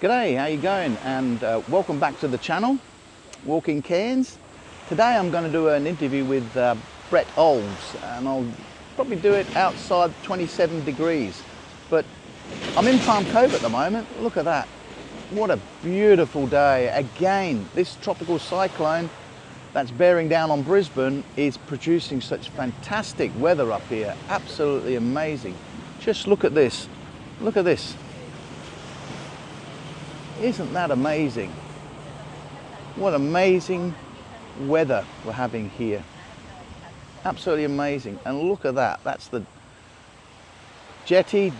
G'day, how you going? And welcome back to the channel, Walking Cairns. Today I'm going to do an interview with Brett Olds, and I'll probably do it outside 27 degrees. But I'm in Palm Cove at the moment. Look at that. What a beautiful day. Again, this tropical cyclone that's bearing down on Brisbane is producing such fantastic weather up here. Absolutely amazing. Just look at this. Look at this. Isn't that amazing? What amazing weather we're having here. Absolutely amazing. And look at that. That's the jetty,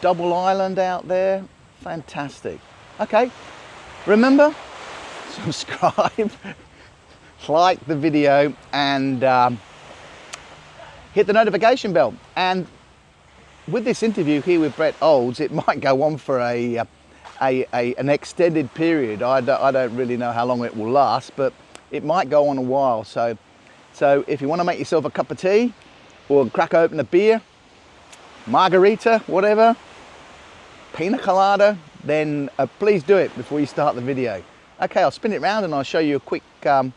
double island out there. Fantastic. Okay, remember, subscribe, like the video, and hit the notification bell. And with this interview here with Brett Olds, it might go on for an extended period. I don't really know how long it will last, but it might go on a while. So if you want to make yourself a cup of tea or crack open a beer, margarita, whatever, pina colada, then please do it before you start the video. Okay, I'll spin it around and I'll show you a quick a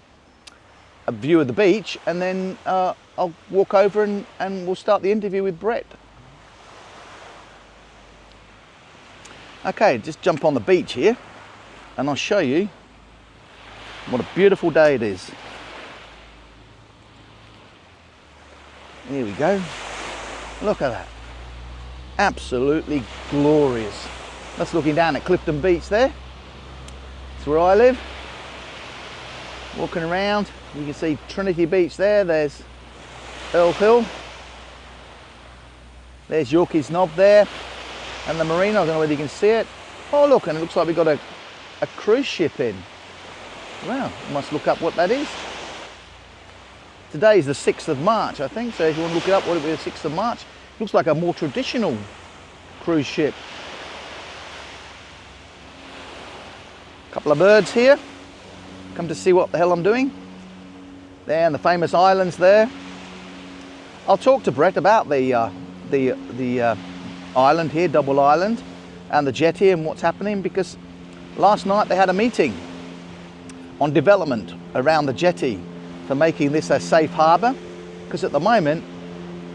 view of the beach, and then I'll walk over and we'll start the interview with Brett. Okay, just jump on the beach here and I'll show you what a beautiful day it is. Here we go. Look at that. Absolutely glorious. That's looking down at Clifton Beach there. That's where I live. Walking around, you can see Trinity Beach there. There's Earl Hill. There's Yorkeys Knob there. And the marina, I don't know whether you can see it. Oh look, and it looks like we've got a cruise ship in. Wow, I must look up what that is. Today is the 6th of March, I think, so if you want to look it up, what it is, the 6th of March. It looks like a more traditional cruise ship. Couple of birds here, come to see what the hell I'm doing. There, and the famous islands there. I'll talk to Brett about the island here, double island, and the jetty and what's happening, because last night they had a meeting on development around the jetty for making this a safe harbour, because at the moment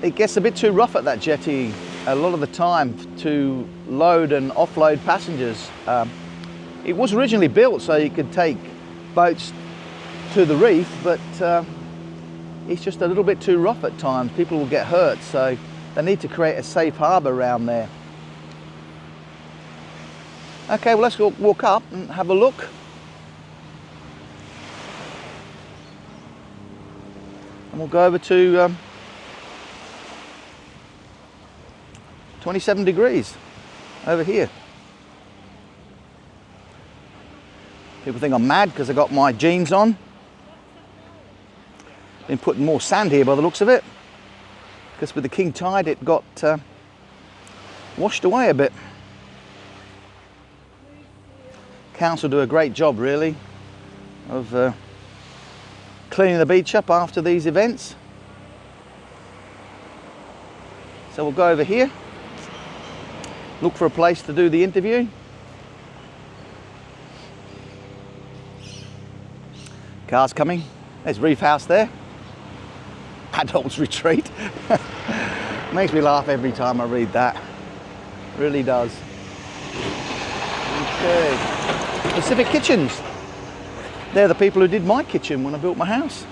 it gets a bit too rough at that jetty a lot of the time to load and offload passengers. It was originally built so you could take boats to the reef, but it's just a little bit too rough at times. People will get hurt, so they need to create a safe harbour around there. Okay, well, let's walk up and have a look. And we'll go over to 27 degrees over here. People think I'm mad because I got my jeans on. Been putting more sand here by the looks of it, because with the king tide it got washed away a bit. Council do a great job really of cleaning the beach up after these events. So we'll go over here, look for a place to do the interview. Cars coming. There's Reef House there. Adults retreat. Makes me laugh every time I read that. Really does. Okay. Pacific Kitchens. They're the people who did my kitchen when I built my house.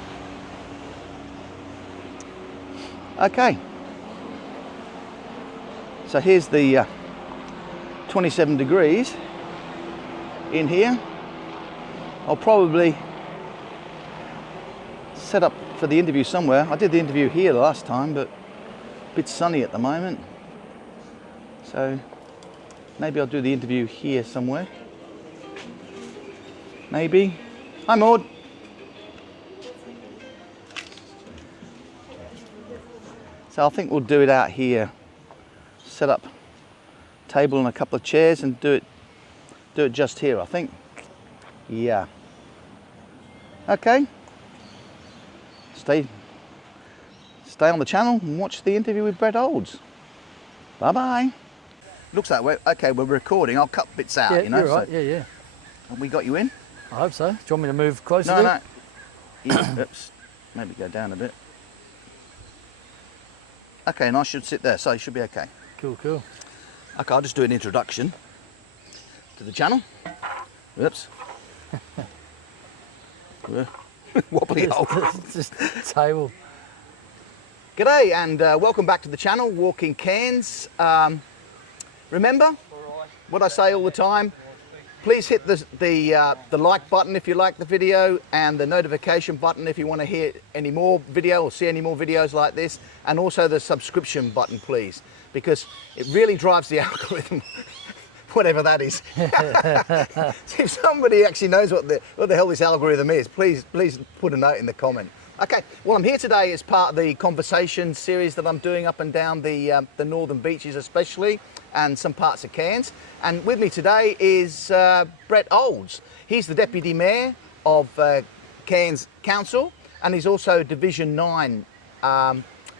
Okay. So here's the 27 degrees in here. I'll probably set up for the interview somewhere. I did the interview here last time, but a bit sunny at the moment. So maybe I'll do the interview here somewhere. Maybe. Hi Maud. So I think we'll do it out here. Set up a table and a couple of chairs and do it just here, I think. Yeah. Okay. Stay on the channel and watch the interview with Brett Olds. Bye bye. looks like we're recording. I'll cut bits out, Yeah, you know. you're right. So, Yeah. have we got you in? I hope so. Do you want me to move closer? No, there? no. Yeah, oops. Maybe go down a bit. Okay, and I should sit there, so you should be okay. Cool. Okay, I'll just do an introduction to the channel. Oops. Wobbly old. Just table. G'day and welcome back to the channel, Walking Cairns. Remember what I say all the time? Please hit the like button if you like the video, and the notification button if you want to hear any more video or see any more videos like this, and also the subscription button, please, because it really drives the algorithm, whatever that is. So if somebody actually knows what the hell this algorithm is, please put a note in the comment. Okay, well, I'm here today as part of the conversation series that I'm doing up and down the northern beaches especially, and some parts of Cairns. And with me today is Brett Olds. He's the Deputy Mayor of Cairns Council, and he's also Division 9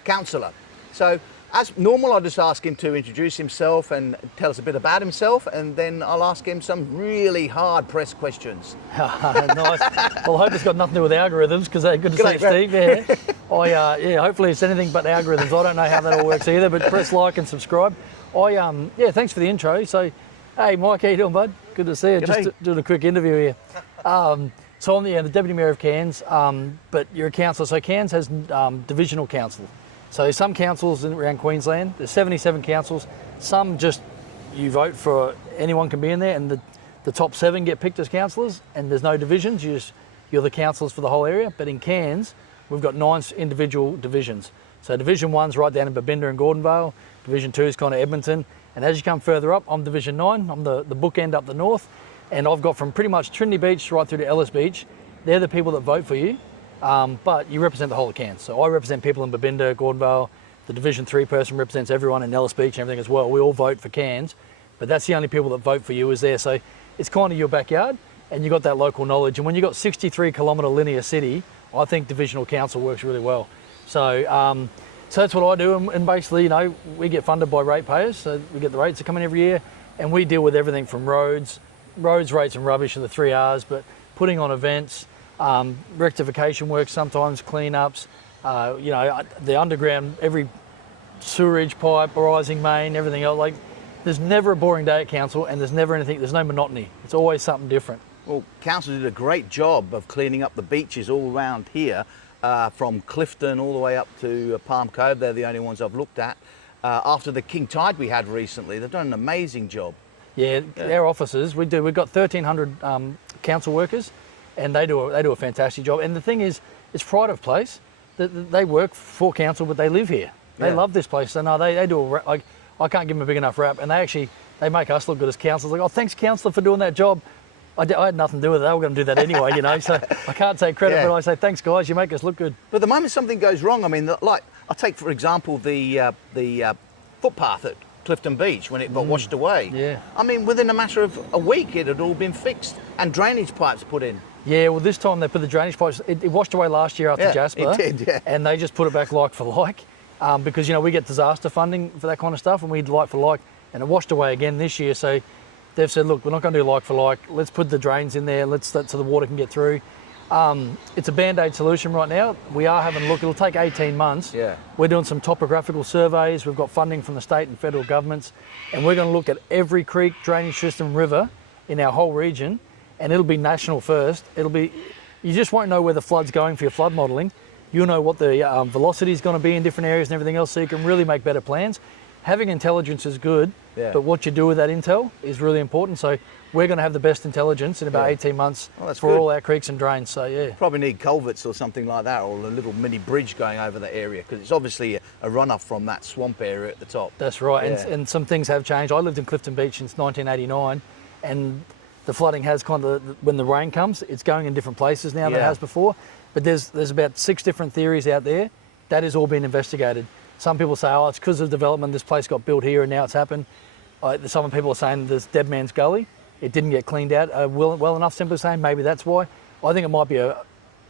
Councillor. So as normal, I'll just ask him to introduce himself and tell us a bit about himself, and then I'll ask him some really hard press questions. Nice. Well, I hope it's got nothing to do with algorithms, because good to see you, Steve. Yeah. Hopefully it's anything but algorithms. I don't know how that all works either, but press like and subscribe. Thanks for the intro. So, hey, Mike, how you doing, bud? Good to see you. G'day. Just doing a quick interview here. So I'm the Deputy Mayor of Cairns, but you're a councillor. So Cairns has divisional council. So some councils around Queensland, there's 77 councils. Some just, you vote for, anyone can be in there, and the top 7 get picked as councillors, and there's no divisions. You're the councillors for the whole area. But in Cairns, we've got 9 individual divisions. So Division 1's right down in Babinda and Gordonvale. Division 2 is kind of Edmonton. And as you come further up, I'm Division 9. I'm the bookend up the north. And I've got from pretty much Trinity Beach right through to Ellis Beach. They're the people that vote for you. But you represent the whole of Cairns. So I represent people in Babinda, Gordonvale. The Division 3 person represents everyone in Ellis Beach and everything as well. We all vote for Cairns, but that's the only people that vote for you is there. So it's kind of your backyard, and you got that local knowledge. And when you've got 63 kilometre linear city, I think divisional council works really well. So that's what I do. And basically, we get funded by ratepayers. So we get the rates that come in every year, and we deal with everything from roads, rates and rubbish are the 3 R's, but putting on events, rectification work, sometimes cleanups, the underground, every sewerage pipe, rising main, everything else. Like, there's never a boring day at council, and there's no monotony. It's always something different. Well, council did a great job of cleaning up the beaches all around here, from Clifton all the way up to Palm Cove. They're the only ones I've looked at. After the king tide we had recently, they've done an amazing job. Yeah, our officers, we've got 1,300 council workers, and they do a fantastic job. And the thing is, it's pride of place. They work for council, but they live here. They love this place. So no, they do I can't give them a big enough rap, and they make us look good as councillors. Like, oh, thanks, councillor, for doing that job. I had nothing to do with it. They were going to do that anyway, So I can't take credit, but I say thanks, guys. You make us look good. But the moment something goes wrong, I mean, like I'll take for example the footpath at Clifton Beach when it got washed away. Yeah. I mean, within a matter of a week, it had all been fixed and drainage pipes put in. Yeah, well, this time they put the drainage pipes. It washed away last year after Jasper. It did, yeah. And they just put it back like for like, because we get disaster funding for that kind of stuff, and we like for like, and it washed away again this year. So they've said, look, we're not going to do like for like. Let's put the drains in there. So the water can get through. It's a band-aid solution right now. We are having a look. It'll take 18 months. Yeah. We're doing some topographical surveys. We've got funding from the state and federal governments, and we're going to look at every creek, drainage system, river in our whole region. And it'll be national first. You just won't know where the flood's going for your flood modelling. You'll know what the velocity is going to be in different areas and everything else, so you can really make better plans. Having intelligence is good, but what you do with that intel is really important. So we're going to have the best intelligence in about 18 months for all our creeks and drains. So yeah. Probably need culverts or something like that, or a little mini bridge going over the area, because it's obviously a runoff from that swamp area at the top. That's right, Yeah. and some things have changed. I lived in Clifton Beach since 1989, and the flooding has when the rain comes, it's going in different places now than it has before. But there's about 6 different theories out there. That has all been investigated. Some people say, oh, it's because of development, this place got built here and now it's happened. Some people are saying there's Dead Man's Gully. It didn't get cleaned out well enough, simply saying maybe that's why. I think it might be a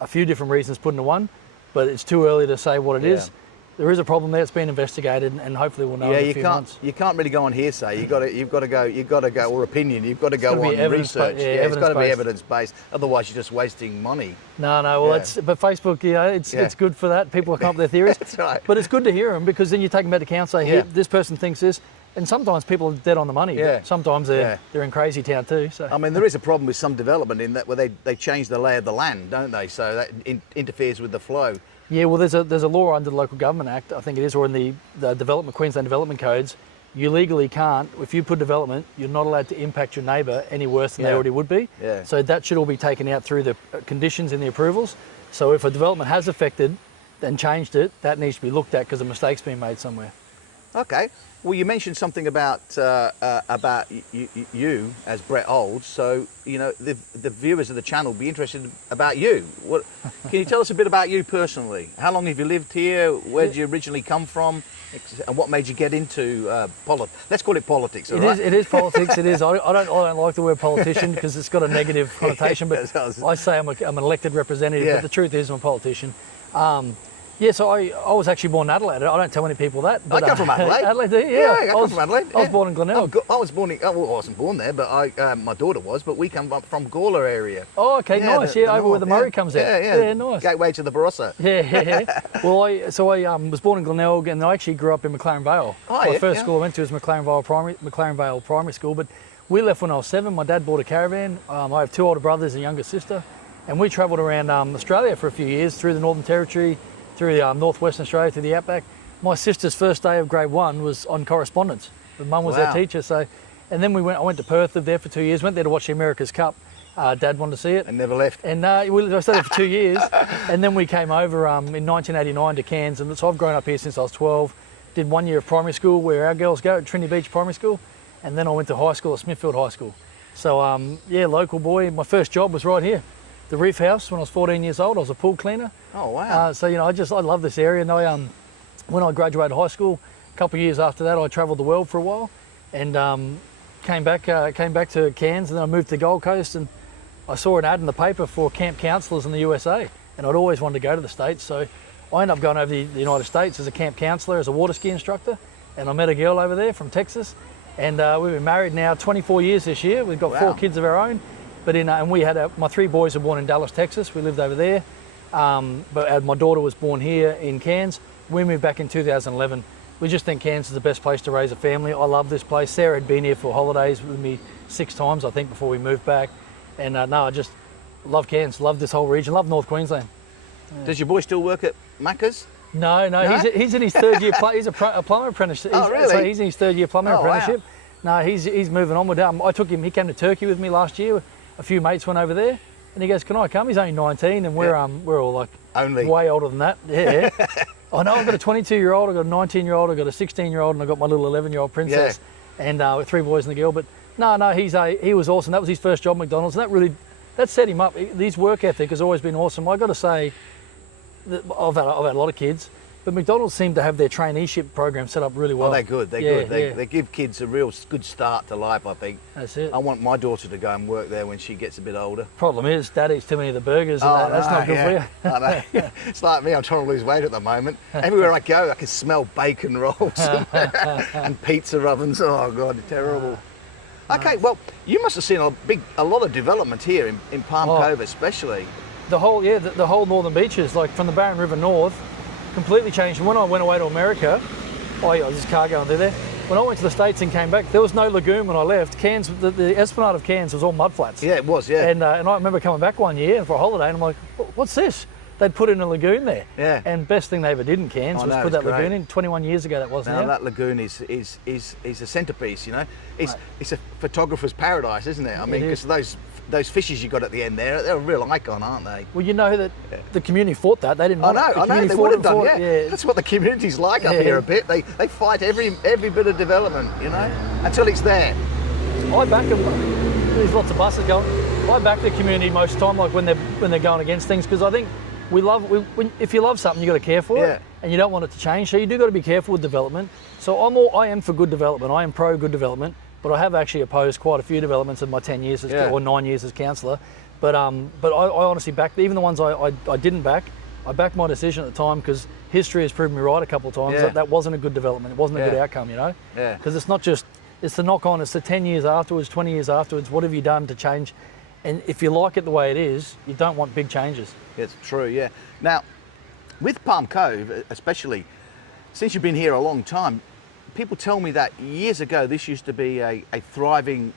few different reasons put into one, but it's too early to say what it is. there is a problem there. It's been investigated, and hopefully we'll know in a few months. You can't really go on hearsay. You've got to go, or opinion. You've got to go on research. It's got to be evidence-based. Otherwise, you're just wasting money. No. Well, but Facebook, it's good for that. People come up with their theories. That's right. But it's good to hear them, because then you take them back to council. Say, this person thinks this. And sometimes people are dead on the money. Yeah. But sometimes they're in crazy town too. So I mean, there is a problem with some development in that where they change the lay of the land, don't they? So that interferes with the flow. Yeah, well, there's a law under the Local Government Act, I think it is, or in the Queensland Development Codes, you legally can't, if you put development, you're not allowed to impact your neighbour any worse than they already would be. Yeah. So that should all be taken out through the conditions in the approvals. So if a development has affected and changed it, that needs to be looked at because a mistake's been made somewhere. Okay. Well, you mentioned something about you as Brett Olds, so the viewers of the channel will be interested about you. Can you tell us a bit about you personally? How long have you lived here? Where did you originally come from? And what made you get into politics? Let's call it politics. All right? It is politics. It is. I don't like the word politician because it's got a negative connotation. But I say I'm an elected representative. But the truth is, I'm a politician. So I was actually born in Adelaide. I don't tell many people that. But, I come from Adelaide. Adelaide, I come from Adelaide. I was born in Glenelg. I was born I wasn't born there, but my daughter was. But we come from Gawler area. Oh, okay, nice. Over where the Murray comes out. Yeah, nice. Gateway to the Barossa. Yeah. Well, I was born in Glenelg, and I actually grew up in McLaren Vale. My first school I went to was McLaren Vale Primary School. But we left when I was 7. My dad bought a caravan. I have 2 older brothers and a younger sister, and we travelled around Australia for a few years through the Northern Territory, through northwestern Australia, through the outback. My sister's first day of grade 1 was on correspondence. The mum was our teacher, and then I went to Perth, lived there for 2 years, went there to watch the America's Cup. Dad wanted to see it. And never left. And I stayed there for 2 years, and then we came over in 1989 to Cairns, and so I've grown up here since I was 12. Did 1 year of primary school where our girls go at Trinity Beach Primary School, and then I went to high school at Smithfield High School. So local boy. My first job was right here, the Reef House. When I was 14 years old, I was a pool cleaner. Oh wow! I love this area. And when I graduated high school, a couple of years after that, I travelled the world for a while, and came back to Cairns, and then I moved to the Gold Coast, and I saw an ad in the paper for camp counsellors in the USA, and I'd always wanted to go to the States, so I ended up going over to the United States as a camp counsellor, as a water ski instructor, and I met a girl over there from Texas, and we've been married now 24 years this year. We've got 4 kids of our own, but and we had my 3 boys were born in Dallas, Texas. We lived over there. But my daughter was born here in Cairns. We moved back in 2011. We just think Cairns is the best place to raise a family. I love this place. Sarah had been here for holidays with me 6 times, I think, before we moved back. And I just love Cairns, love this whole region, love North Queensland. Yeah. Does your boy still work at Macca's? No? He's in his 3rd year. He's a plumber apprenticeship. Really? So he's in his 3rd year plumbing apprenticeship. Wow. No, he's moving on with it. I took him. He came to Turkey with me last year. A few mates went over there. And he goes, can I come? He's only 19, and we're all like way older than that. Yeah. I know. I've got a 22-year-old, I've got a 19-year-old, I've got a 16-year-old, and I've got my little 11-year-old princess, and with 3 boys and a girl. But no, he was awesome. That was his first job at McDonald's, and that set him up. His work ethic has always been awesome. I got to say, that I've had a lot of kids, but McDonald's seem to have their traineeship program set up really well. Oh, they're good. They're good. They give kids a real good start to life, I think. That's it. I want my daughter to go and work there when she gets a bit older. Problem is, Dad eats too many of the burgers, and that's not good for you. I know. It's like me. I'm trying to lose weight at the moment. Everywhere I go, I can smell bacon rolls and pizza ovens. Oh God, terrible. Okay, well, you must have seen a lot of development here in Palm Cove, especially. The whole northern beaches, like from the Barron River north, completely changed. When I went away to America, there's this car going through there. When I went to the States and came back, there was no lagoon when I left. Cairns, the esplanade of Cairns was all mud flats. Yeah, it was, yeah. And I remember coming back one year for a holiday, and I'm like, what's this? They'd put in a lagoon there. Yeah. And best thing they ever did in Cairns was put that lagoon in. 21 years ago that wasn't there. That lagoon is a centrepiece, you know. It's a photographer's paradise, isn't it? I mean, because those fishes you got at the end there, they're a real icon, aren't they? Well, you know that the community fought that. They didn't want it. I know, they would have done, yeah. That's what the community's like up here a bit. They fight every bit of development, you know, until it's there. I back them. There's lots of buses going. I back the community most of the time, like when they're going against things, because I think if you love something, you got to care for it, and you don't want it to change. So you do got to be careful with development. So I am for good development. I am pro good development. But I have actually opposed quite a few developments in my 10 years or 9 years as councillor. But I honestly backed, even the ones I didn't back, I backed my decision at the time because history has proven me right a couple of times. Yeah. That wasn't a good development. It wasn't a good outcome, you know? Yeah. Because it's not just, it's the knock on, it's the 10 years afterwards, 20 years afterwards, what have you done to change? And if you like it the way it is, you don't want big changes. It's true, yeah. Now, with Palm Cove, especially, since you've been here a long time, people tell me that years ago this used to be a thriving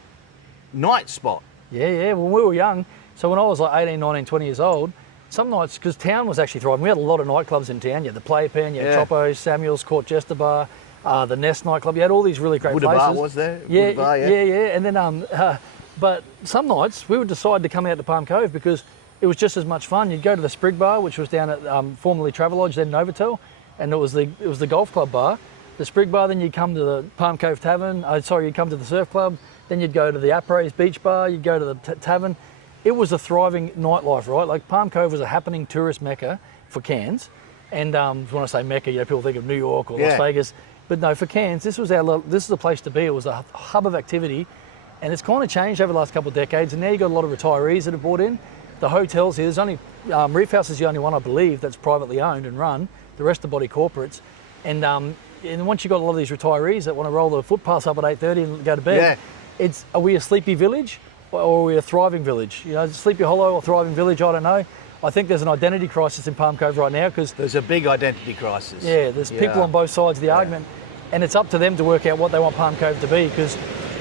night spot. Yeah, when we were young, so when I was like 18, 19, 20 years old, some nights, because town was actually thriving, we had a lot of nightclubs in town. You had the Playpen, you had Choppo's, Samuel's, Court Jester Bar, the Nest nightclub. You had all these really great Wooded places. Bar was there? Yeah, Wooded Bar, yeah. And then, but some nights we would decide to come out to Palm Cove because it was just as much fun. You'd go to the Sprig Bar, which was down at formerly Travelodge, then Novotel, and it was the golf club bar. The Sprig Bar, then you'd come to the Palm Cove Tavern. You'd come to the Surf Club. Then you'd go to the Apres Beach Bar. You'd go to the tavern. It was a thriving nightlife, right? Like Palm Cove was a happening tourist mecca for Cairns. And when I say mecca, you know, people think of New York or Las Vegas. But no, for Cairns, this is the place to be. It was a hub of activity. And it's kind of changed over the last couple of decades. And now you've got a lot of retirees that have bought in. The hotels here, there's only, Reef House is the only one, I believe, that's privately owned and run. The rest are body corporates. And once you've got a lot of these retirees that want to roll the footpaths up at 8:30 and go to bed, are we a sleepy village or are we a thriving village? You know, Sleepy Hollow or thriving village, I don't know. I think there's an identity crisis in Palm Cove right now because there's a big identity crisis. Yeah, there's people on both sides of the argument, and it's up to them to work out what they want Palm Cove to be. Because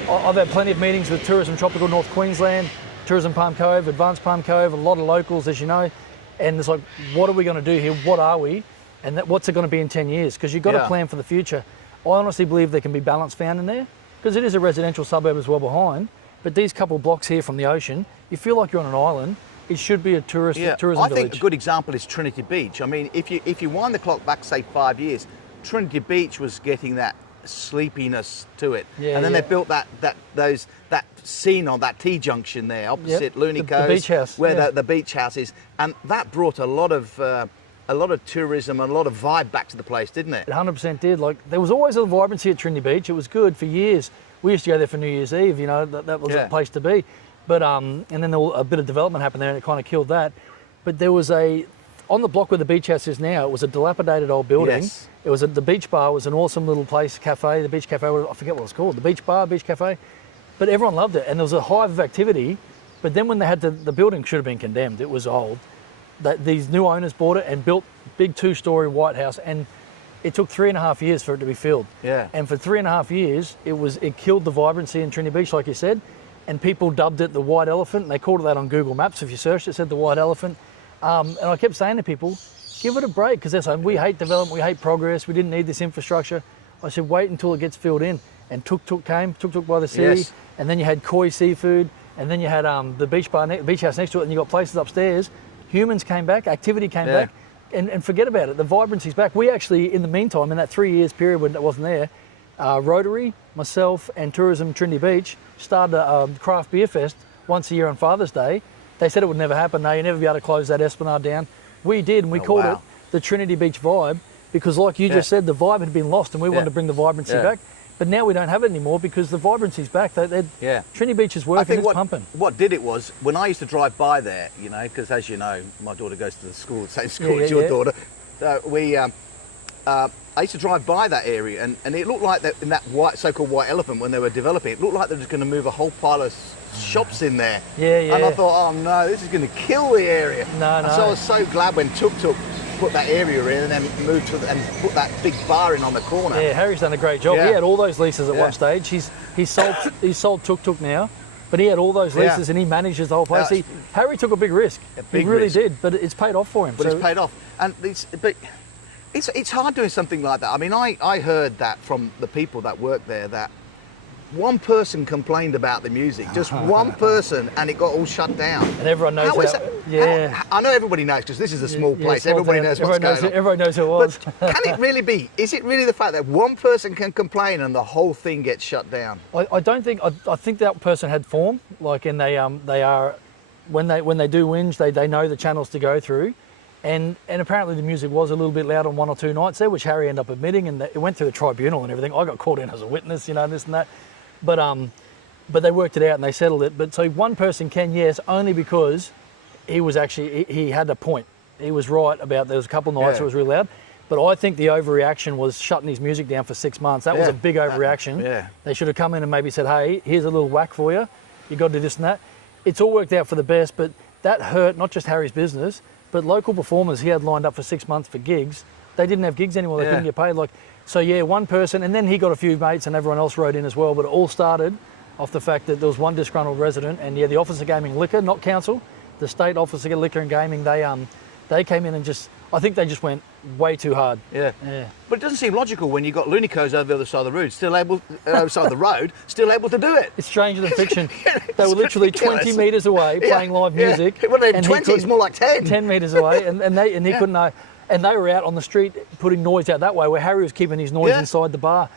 I've had plenty of meetings with Tourism Tropical North Queensland, Tourism Palm Cove, Advanced Palm Cove, a lot of locals, as you know, and it's like, what are we going to do here? What are we? And what's it going to be in 10 years? Because you've got to plan for the future. I honestly believe there can be balance found in there because it is a residential suburb as well behind. But these couple blocks here from the ocean, you feel like you're on an island. It should be a tourism village. I think a good example is Trinity Beach. I mean, if you wind the clock back, say 5 years, Trinity Beach was getting that sleepiness to it. And then they built that scene on that T-junction there opposite Looney Cove, the beach house, where the beach house is, and that brought a lot of tourism and a lot of vibe back to the place, didn't it? It 100% did. Like there was always a vibrancy at Trinity Beach. It was good for years. We used to go there for New Year's Eve. You know, that was a place to be. But and then there was a bit of development happened there, and it kind of killed that. But there was on the block where the beach house is now, it was a dilapidated old building. Yes. It was the beach bar was an awesome little place, cafe, the beach cafe. I forget what it was called. The beach bar, beach cafe. But everyone loved it, and there was a hive of activity. But then when they had the building should have been condemned. It was old. These new owners bought it and built big 2-story white house, and it took 3.5 years for it to be filled. Yeah. And for 3.5 years, it killed the vibrancy in Trinity Beach, like you said, and people dubbed it the White Elephant. And they called it that on Google Maps. If you searched, it said the White Elephant. And I kept saying to people, give it a break, because they're saying, we hate development, we hate progress, we didn't need this infrastructure. I said, wait until it gets filled in. And Tuk Tuk came, Tuk Tuk by the sea, and then you had Koi Seafood, and then you had the beach house next to it, and you got places upstairs. Humans came back, activity came back, and forget about it. The vibrancy's back. We actually, in the meantime, in that 3 years period when it wasn't there, Rotary, myself, and Tourism Trinity Beach started a craft beer fest once a year on Father's Day. They said it would never happen. No, you'd never be able to close that Esplanade down. We did, and we called it the Trinity Beach Vibe, because like you just said, the vibe had been lost, and we wanted to bring the vibrancy back. But now we don't have it anymore because the vibrancy's back. Trinity Beach is working, it's pumping. What did it was, when I used to drive by there, you know, because as you know, my daughter goes to the same school as your daughter. I used to drive by that area, and it looked like that in that so-called White Elephant, when they were developing it, looked like they were just going to move a whole pile of shops in there. And I thought, oh no, this is going to kill the area. So I was so glad when Tuk Tuk put that area in and then moved to and put that big bar in on the corner. Yeah, Harry's done a great job. He had all those leases at one stage. He's sold Tuk Tuk now, but he had all those leases and he manages the whole place. Harry took a big risk. He really did, but it's paid off for him. But it's paid off, and it's hard doing something like that. I mean, I heard that from the people that work there, that one person complained about the music, just one person, and it got all shut down. And everyone knows that. I know everybody knows, because this is a small place. Everybody knows what's going on. Everyone knows who it was. But can it really be? Is it really the fact that one person can complain and the whole thing gets shut down? I don't think. I think that person had form, and they are when they do whinge, they know the channels to go through. And apparently the music was a little bit loud on 1 or 2 nights there, which Harry ended up admitting, and it went through the tribunal and everything. I got called in as a witness, this and that. But they worked it out and they settled it. But so one person can, yes, only because he had a point. he was right about there was a couple of nights Yeah. it was really loud. But I think the overreaction was shutting his music down for 6 months. That was Yeah. a big overreaction. Yeah. They should have come in and maybe said, hey, here's a little whack for you. You got to do this and that. It's all worked out for the best, but that hurt not just Harry's business, but local performers he had lined up for 6 months for gigs. They didn't have gigs anymore. They Yeah. couldn't get paid. So yeah, one person, and then he got a few mates and everyone else wrote in as well, but it all started off the fact that there was one disgruntled resident, and yeah, the Office of Gaming and Liquor, not council, the State Office of Liquor and Gaming, they came in and I think they just went way too hard. Yeah. Yeah. But it doesn't seem logical when you've got Lunicos over the other side of the road, still able to do it. It's stranger than fiction. It's They were literally ridiculous. 20 metres away playing live music. Well, they're and he 20, it's couldn't- more like 10. 10 metres away, and he couldn't know. And they were out on the street putting noise out that way, where Harry was keeping his noise Yeah. inside the bar.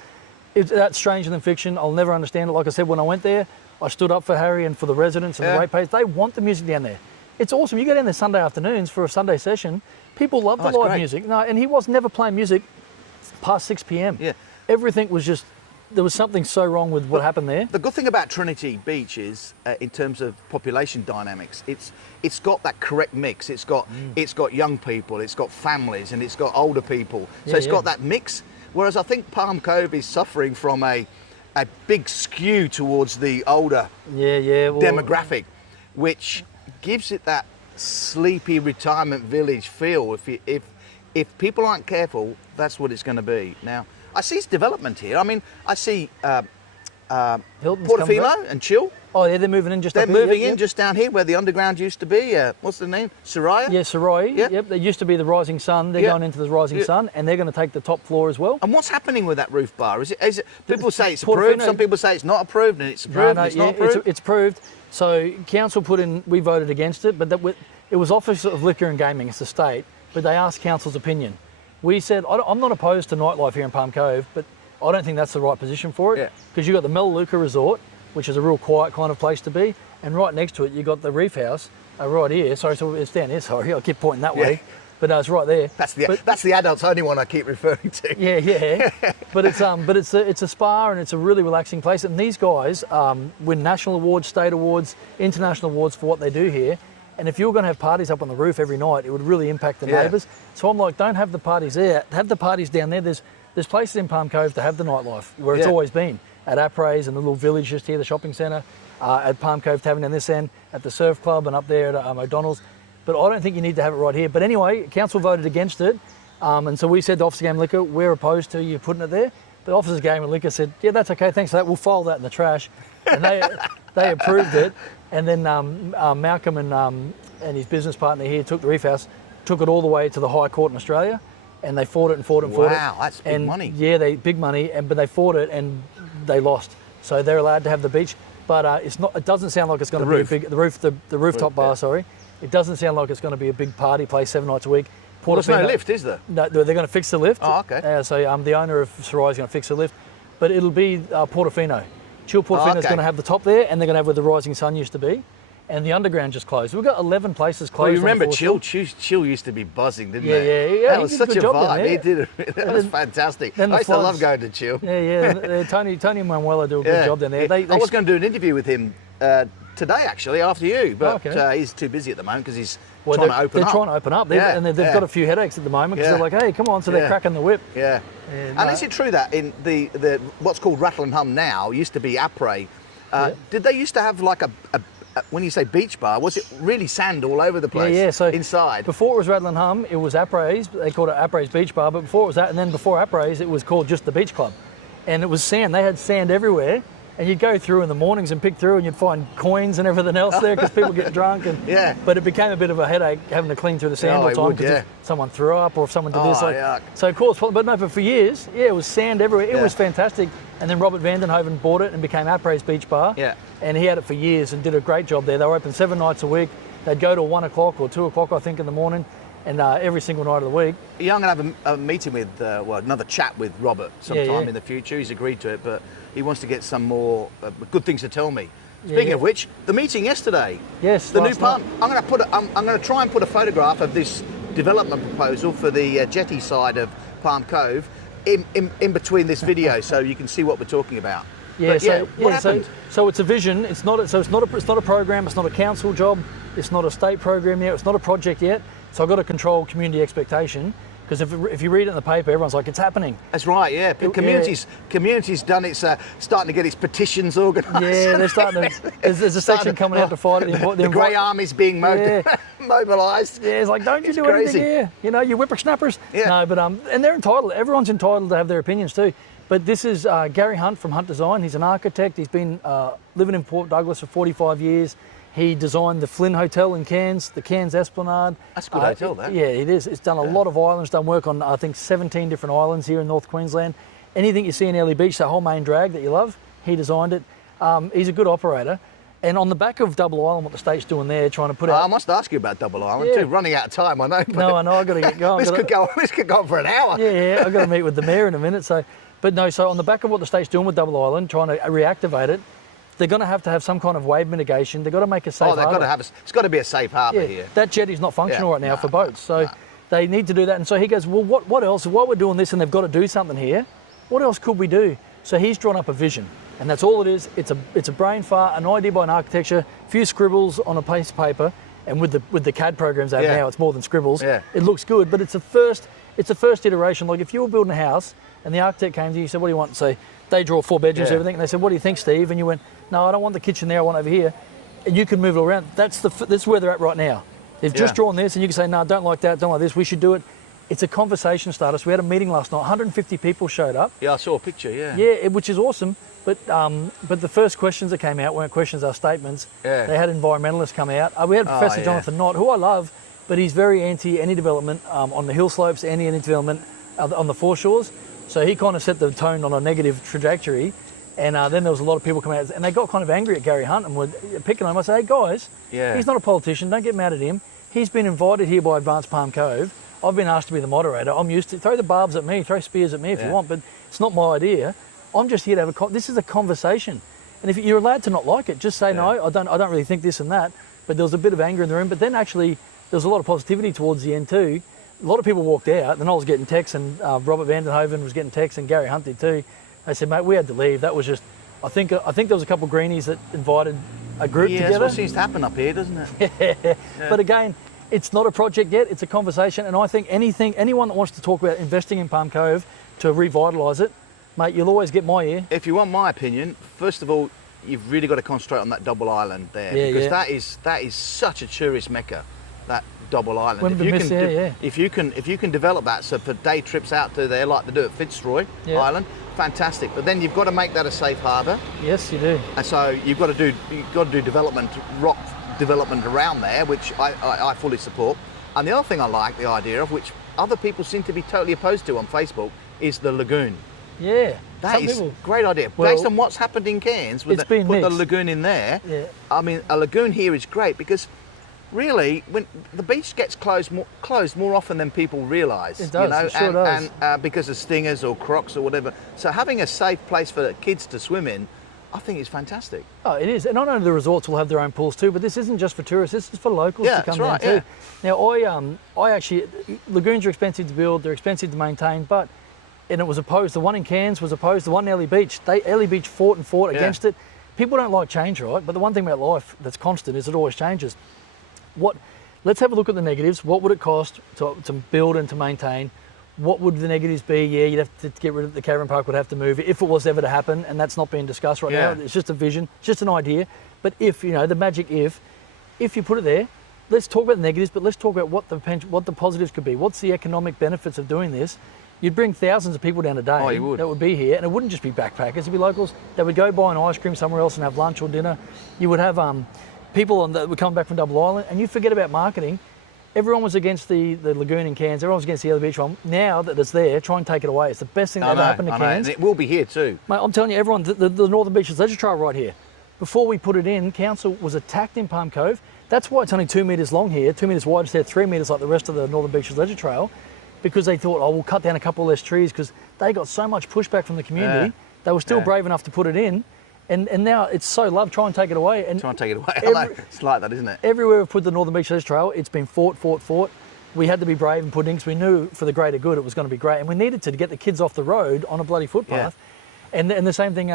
That's stranger than fiction. I'll never understand it. Like I said, when I went there, I stood up for Harry and for the residents and Yeah. the ratepayers. They want the music down there. It's awesome. You go down there Sunday afternoons for a Sunday session. People love the that's live great. music. No, and he was never playing music past 6 p.m. Yeah. Everything was just. There was something so wrong with what happened there. The good thing about Trinity Beach is, in terms of population dynamics, it's got that correct mix. It's got young people, it's got families, and it's got older people. So Yeah, it's yeah. got that mix. Whereas I think Palm Cove is suffering from a big skew towards the older Yeah. Well, demographic, which gives it that sleepy retirement village feel. If people aren't careful, that's what it's going to be. Now, I see development here. I mean, I see Hilton's come Portofino back. and Chill. Oh, yeah, they're moving in just They're up here. moving Yep, in yep. just down here where the underground used to be. What's the name? Soraya? Yeah, Sarai. Yeah. Yep, they used to be the Rising Sun. They're Yeah. going into the Rising Yeah. Sun, and they're going to take the top floor as well. And what's happening with that roof bar? Is it people say it's Portofino. approved, some people say it's not approved, and it's approved, and it's not approved? It's approved. So council we voted against it, but it was Office of Liquor and Gaming, it's the state, but they asked council's opinion. We said, I'm not opposed to nightlife here in Palm Cove, but I don't think that's the right position for Yeah. it, because you've got the Melaleuca Resort, which is a real quiet kind of place to be, and right next to it you've got the Reef House, right here. Sorry, so it's down here, sorry, I keep pointing that way, but it's right there. That's the But- that's the adults only one I keep referring to. Yeah. But it's a spa, and it's a really relaxing place. And these guys win national awards, state awards, international awards for what they do here. And if you were going to have parties up on the roof every night, it would really impact the Yeah. neighbours. So I'm like, don't have the parties there. Have the parties down there. There's places in Palm Cove to have the nightlife where it's Yeah. always been. At Apres and the little village just here, the shopping centre. At Palm Cove Tavern down this end. At the Surf Club and up there at O'Donnell's. But I don't think you need to have it right here. But anyway, council voted against it. And so we said to Office of Game and Liquor, we're opposed to you putting it there. But Office of Game and Liquor said, yeah, that's okay, thanks for that. We'll file that in the trash. And they approved it. And then Malcolm and his business partner here took the Reef House, took it all the way to the High Court in Australia. And they fought it and fought it and fought it. Wow, that's big money. Yeah, big money. But they fought it and they lost. So they're allowed to have the beach. But it's not. It doesn't sound like it's going to be a big the rooftop bar. Yeah. Sorry, it doesn't sound like it's going to be a big party place 7 nights a week. Well, there's no Portofino- lift, is there? No, they're going to fix the lift. Oh, okay. So the owner of Sarai is going to fix the lift, but it'll be Portofino. Chill Portofino is okay. going to have the top there, and they're going to have where the Rising Sun used to be, and the underground just closed. We've got 11 places closed. Well, you on the remember floor. Chill used to be buzzing, didn't Yeah, it? yeah. That He was did a such good a job down vibe. there. He did it. That was fantastic. then the I used to love floods- going to Chill. Yeah. Tony and Manuela do a good job down there. They I was going to do an interview with him today, actually, after you, but Okay. he's too busy at the moment because he's Well, trying to open they're up. trying to open up, Yeah, and they've yeah. got a few headaches at the moment because Yeah. they're like, "Hey, come on!" So they're Yeah. cracking the whip. Yeah. And, And is it true that in the what's called Rattle and Hum now used to be Apres? Yeah. Did they used to have like a when you say beach bar, was it really sand all over the place? Yeah. So inside. before it was Rattle and Hum, it was Apres. They called it Apres Beach Bar. But before it was that, and then before Apres, it was called just the Beach Club, and it was sand. They had sand everywhere. And you'd go through in the mornings and pick through, and you'd find coins and everything else there because people get drunk. And Yeah. But it became a bit of a headache having to clean through the sand Oh, all it the time would, because yeah. if someone threw up or if someone did Oh, this. yuck. So of course, but for years, it was sand everywhere. It Yeah. was fantastic. And then Robert Vandenhoven bought it and became Apres Beach Bar. Yeah. And he had it for years and did a great job there. They were open 7 nights a week. They'd go to 1 o'clock or 2 o'clock, I think, in the morning, and every single night of the week. Yeah, I'm going to have a meeting with, another chat with Robert sometime yeah. in the future. He's agreed to it, but he wants to get some more good things to tell me. Speaking yeah. of which, the meeting yesterday. Yes, The new last part. night. I'm going to try and put a photograph of this development proposal for the jetty side of Palm Cove in between this video, so you can see what we're talking about. Yeah, But, what happened? So it's a vision. It's not a program. It's not a council job. It's not a state program yet. It's not a project yet. So I've got to control community expectation, because if you read it in the paper, everyone's like, it's happening. That's right, yeah. Community's done its, starting to get its petitions organised. Yeah, they're starting to, there's a section coming out to fight it. The Grey Army's being mobilised. Yeah, it's like, don't you do anything here? You know, you whippersnappers. Yeah. No, but, and they're entitled, everyone's entitled to have their opinions too. But this is Gary Hunt from Hunt Design. He's an architect. He's been living in Port Douglas for 45 years. He designed the Flynn Hotel in Cairns, the Cairns Esplanade. That's a good hotel, that. Yeah, it is. It's done a lot of islands, done work on, I think, 17 different islands here in North Queensland. Anything you see in Early Beach, the whole main drag that you love, he designed it. He's a good operator. And on the back of Double Island, what the state's doing there, trying to put out... I must ask you about Double Island too. Running out of time, I know. No, I know. I've got to get going. This could go on for an hour. Yeah, I've got to meet with the mayor in a minute. So on the back of what the state's doing with Double Island, trying to reactivate it, they're going to have some kind of wave mitigation. They've got to make a safe harbour. They've got to have it's got to be a safe harbour here. That jetty's not functional right now for boats, so they need to do that. And so he goes, well, what else? While we're doing this and they've got to do something here, what else could we do? So he's drawn up a vision, and that's all it is. It's a brain fart, an idea by an architecture, a few scribbles on a piece of paper, and with the CAD programs they have now, it's more than scribbles. Yeah. It looks good, but it's a first iteration. Like if you were building a house and the architect came to you, you said, what do you want? So they draw 4 bedrooms, everything, and they said, what do you think, Steve? And you went, no, I don't want the kitchen there, I want over here. And you can move it around. That's where they're at right now. They've just drawn this, and you can say, no, don't like that, don't like this, we should do it. It's a conversation starter. So we had a meeting last night, 150 people showed up. Yeah, I saw a picture, yeah. Yeah, which is awesome. But the first questions that came out weren't questions, they were statements. Yeah. They had environmentalists come out. We had Professor Jonathan Knott, who I love, but he's very anti any development on the hill slopes, any development on the foreshores. So he kind of set the tone on a negative trajectory. And then there was a lot of people coming out, and they got kind of angry at Gary Hunt and were picking on him. I said, hey guys, he's not a politician, don't get mad at him. He's been invited here by Advanced Palm Cove. I've been asked to be the moderator. I'm used to, throw the barbs at me, throw spears at me if you want, but it's not my idea. I'm just here to have this is a conversation. And if you're allowed to not like it, just say, no, I don't really think this and that. But there was a bit of anger in the room, but then actually there was a lot of positivity towards the end too. A lot of people walked out, and I was getting texts, and Robert Vandenhoven was getting texts, and Gary Hunt did too. They said, mate, we had to leave. That was just, I think there was a couple of greenies that invited a group together. That's what seems to happen up here, doesn't it? But again, it's not a project yet, it's a conversation, and I think anyone that wants to talk about investing in Palm Cove to revitalise it, mate, you'll always get my ear. If you want my opinion, first of all, you've really got to concentrate on that Double Island there, because that is such a tourist mecca, that Double Island. If you can develop that, so for day trips out to there like they do at Fitzroy Island, fantastic. But then you've got to make that a safe harbour. Yes, you do. And so you've got to do development, rock development around there, which I fully support. And the other thing I like the idea of, which other people seem to be totally opposed to on Facebook, is the lagoon. Yeah, that is a great idea. Well, based on what's happened in Cairns, with put the lagoon in there. Yeah. I mean, a lagoon here is great because really, when the beach gets closed more often than people realise, it does, it sure does. And because of stingers or crocs or whatever. So having a safe place for kids to swim in, I think is fantastic. Oh, it is. And not only the resorts will have their own pools too, but this isn't just for tourists, this is for locals to come down too. Now, I actually, lagoons are expensive to build, they're expensive to maintain, and it was opposed, the one in Cairns was opposed, the one in Early Beach, Early Beach fought against it. People don't like change, right? But the one thing about life that's constant is it always changes. Let's have a look at the negatives. What would it cost to build and to maintain? What would the negatives be? Yeah, you'd have to get rid of the caravan park, would have to move if it was ever to happen, and that's not being discussed right now. It's just a vision, it's just an idea. But if, the magic if you put it there, let's talk about the negatives, but let's talk about what the positives could be. What's the economic benefits of doing this? You'd bring thousands of people down a day. Oh, you would. That would be here, and it wouldn't just be backpackers, it'd be locals. They would go buy an ice cream somewhere else and have lunch or dinner. You would have people that would come back from Double Island, and you forget about marketing. Everyone was against the lagoon in Cairns, everyone was against the Early Beach one. Now that it's there, try and take it away. It's the best thing that ever happened to Cairns. And it will be here too. Mate, I'm telling you, everyone, the Northern Beaches Leisure Trail right here. Before we put it in, council was attacked in Palm Cove. That's why it's only 2 metres long here, 2 metres wide instead of 3 metres like the rest of the Northern Beaches Leisure Trail, because they thought, we'll cut down a couple less trees, because they got so much pushback from the community. Yeah. They were still brave enough to put it in. And now it's so loved, try and take it away. Try and take it away. It's like that, isn't it? Everywhere we've put the Northern Beach Leisure Trail, it's been fought. We had to be brave and put in because we knew for the greater good it was going to be great. And we needed to get the kids off the road on a bloody footpath. Yeah. And the same thing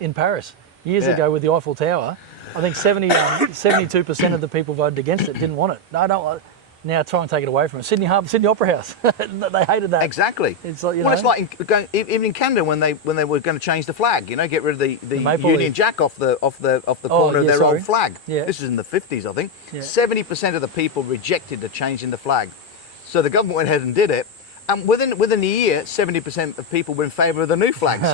in Paris. Years ago with the Eiffel Tower, I think 72% of the people voted against it, didn't want it. No, now try and take it away from them. Sydney Harbour, Sydney Opera House, they hated that. Exactly. It's like, it's like even in Canada when they were going to change the flag, get rid of the Union Jack off the corner of their old flag. Yeah. This is in the 50s, I think. Yeah. 70% of the people rejected the change in the flag, so the government went ahead and did it. And within a year, 70% of people were in favour of the new flag.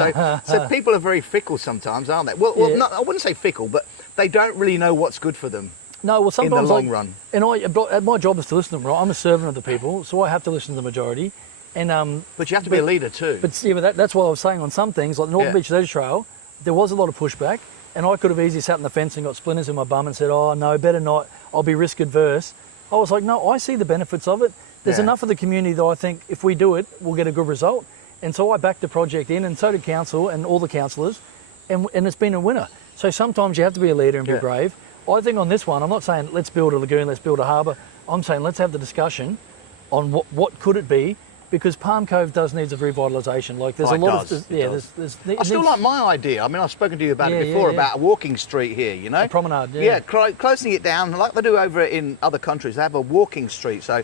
So people are very fickle sometimes, aren't they? Well, yeah. I wouldn't say fickle, but they don't really know what's good for them. No, well, sometimes in the long run. And my job is to listen to them, right? I'm a servant of the people, so I have to listen to the majority. And but you have to be a leader too. But that's what I was saying on some things, like the Northern Beach Leisure Trail. There was a lot of pushback, and I could have easily sat in the fence and got splinters in my bum and said, "Oh no, better not. I'll be risk adverse." I was like, "No, I see the benefits of it. There's enough of the community that I think if we do it, we'll get a good result." And so I backed the project in, and so did council and all the councillors, and it's been a winner. So sometimes you have to be a leader and be brave. I think on this one, I'm not saying let's build a lagoon, let's build a harbour. I'm saying let's have the discussion on what could it be, because Palm Cove does need a revitalisation. Like there's a lot of I still like my idea. I mean, I've spoken to you about it before about a walking street here. A promenade. Closing it down like they do over in other countries. They have a walking street. So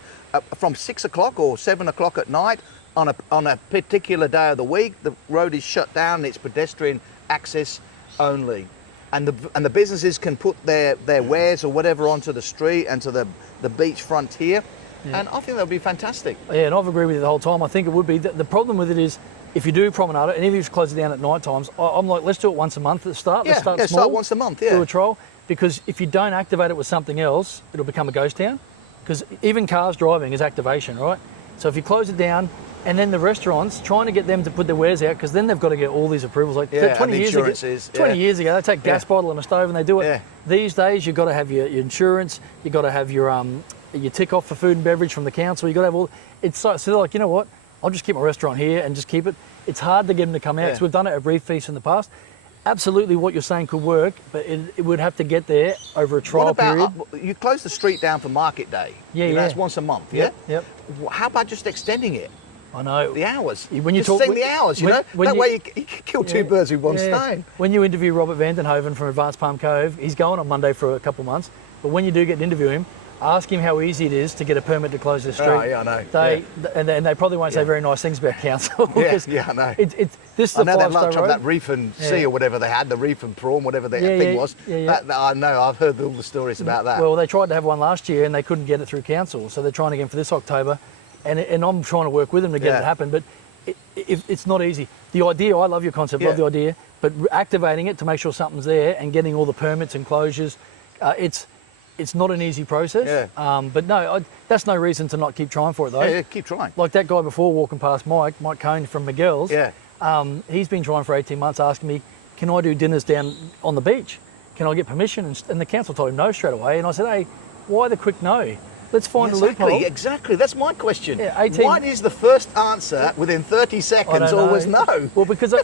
from 6 o'clock or 7 o'clock at night on a particular day of the week, the road is shut down and it's pedestrian access only. And the businesses can put their wares or whatever onto the street and to the beachfront here. Yeah. And I think that would be fantastic. Yeah, and I've agreed with you the whole time. I think it would be. The problem with it is, if you do promenade it, and even if you close it down at night times, I'm like, let's do it once a month at the start. Let's start small, start once a month, do a trial. Because if you don't activate it with something else, it'll become a ghost town. Because even cars driving is activation, right? So if you close it down, and then the restaurants, trying to get them to put their wares out, because then they've got to get all these approvals. Like 20 years ago, they take a gas bottle and a stove and they do it. Yeah. These days, you've got to have your insurance, you've got to have your tick off for food and beverage from the council. You've got to have all. So they're like, you know what? I'll just keep my restaurant here and just keep it. It's hard to get them to come out. Yeah. So we've done it at Reef Feast in the past. Absolutely, what you're saying could work, but it would have to get there over a trial period. You close the street down for market day. That's once a month. Yep. How about just extending it? I know. The hours. When you just talk the hours, that way you can kill two birds with one stone. When you interview Robert Vandenhoven from Advanced Palm Cove, he's going on Monday for a couple of months, but when you do get to interview him, ask him how easy it is to get a permit to close the street. Oh, yeah, I know. And they probably won't say very nice things about council. I know. This is I know they've loved that reef and sea or whatever they had, the reef and prawn, whatever the thing was. I know, I've heard all the stories about that. Well, they tried to have one last year and they couldn't get it through council, so they're trying again for this October, and I'm trying to work with them to get it to happen, but it's not easy. The idea, I love your concept, love the idea, but activating it to make sure something's there and getting all the permits and closures, it's not an easy process. But no, that's no reason to not keep trying for it though. Yeah, keep trying. Like that guy before walking past Mike Cohn from Miguel's, he's been trying for 18 months asking me, can I do dinners down on the beach? Can I get permission? And the council told him no straight away. And I said, hey, why the quick no? Let's find a loophole. Exactly, that's my question. Yeah, 18... Why is the first answer within 30 seconds always no? Well, because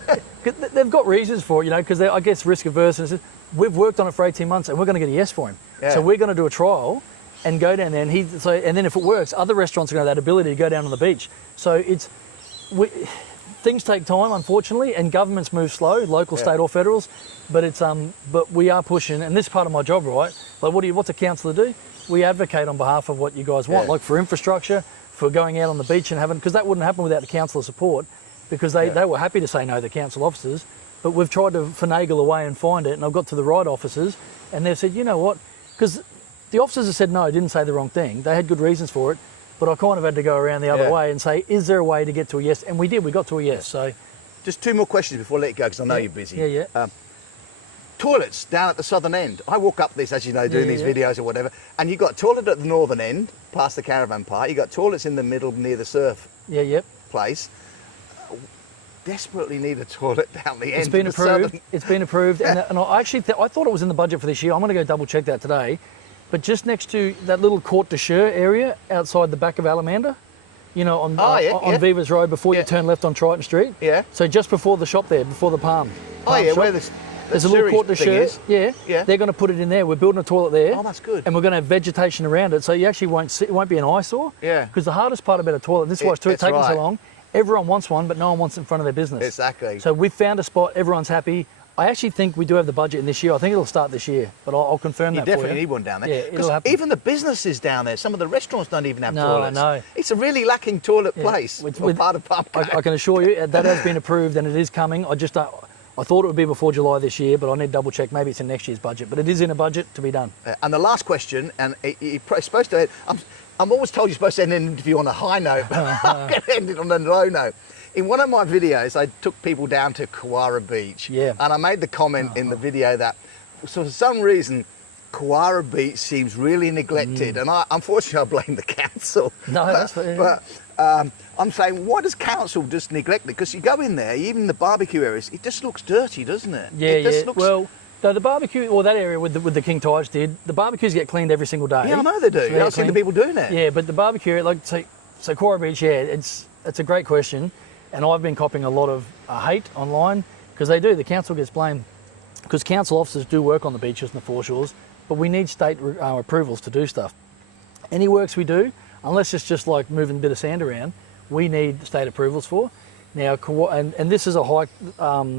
they've got reasons for it, because I guess risk averse. And we've worked on it for 18 months and we're going to get a yes for him. Yeah. So we're going to do a trial and go down there. And then if it works, other restaurants are going to have that ability to go down on the beach. So things take time, unfortunately, and governments move slow, local, state or federals. But we are pushing, and this is part of my job, right? Like, what's a councillor do? We advocate on behalf of what you guys want, like for infrastructure, for going out on the beach and having, because that wouldn't happen without the councillor support, because they were happy to say no, the council officers, but we've tried to finagle away and find it, and I've got to the right officers, and they've said, you know what, because the officers have said no, didn't say the wrong thing, they had good reasons for it, but I kind of had to go around the other way and say, is there a way to get to a yes? And we did, we got to a yes. So, just two more questions before I let you go, because I know you're busy. Toilets down at the southern end. I walk up this, as you know, doing these videos or whatever, and you've got toilet at the northern end, past the caravan park. You've got toilets in the middle near the surf place. Desperately need a toilet down the end. It's been approved. It's been approved. And I actually I thought it was in the budget for this year. I'm going to go double check that today. But just next to that little Court de Chur area outside the back of Alamander, on Viva's Road before you turn left on Triton Street. Yeah. So just before the shop there, before the Palm. Where there's a little Court de Chur. Yeah. They're going to put it in there. We're building a toilet there. Oh, that's good. And we're going to have vegetation around it, so you actually it won't be an eyesore. Yeah. Because the hardest part about a toilet, this is why it's taking so long. Everyone wants one, but no one wants it in front of their business. Exactly. So we've found a spot. Everyone's happy. I actually think we do have the budget in this year. I think it'll start this year, but I'll confirm You that for you. definitely need one down there. Yeah, it'll 'Cause happen. even the businesses down there, some of the restaurants don't even have No, toilets. I know. It's a really lacking toilet place or part of Palm Cove. I can assure you that has been approved and it is coming. I thought it would be before July this year, but I need to double check. Maybe it's in next year's budget, but it is in a budget to be done. And the last question, and you're supposed to, I'm always told you're supposed to end an interview on a high note, but I'm going to end it on a low note. In one of my videos, I took people down to Kawara Beach. Yeah. And I made the comment in the video that, so for some reason, Kawara Beach seems really neglected. And unfortunately, I blame the council. No, that's fair. But I'm saying, why does council just neglect it? Because you go in there, even the barbecue areas, it just looks dirty, doesn't it? Yeah, it just yeah. Looks... Well, no, the barbecue, or that area with the King Tides did, the barbecues get cleaned every single day. Yeah, I know they do. So I've seen the people doing it. Yeah, but the barbecue, like, so Kawara Beach, yeah, it's a great question. And I've been copying a lot of hate online because they do. The council gets blamed because council officers do work on the beaches and the foreshores, but we need state approvals to do stuff. Any works we do, unless it's just like moving a bit of sand around, we need state approvals for. Now, and this is a hike,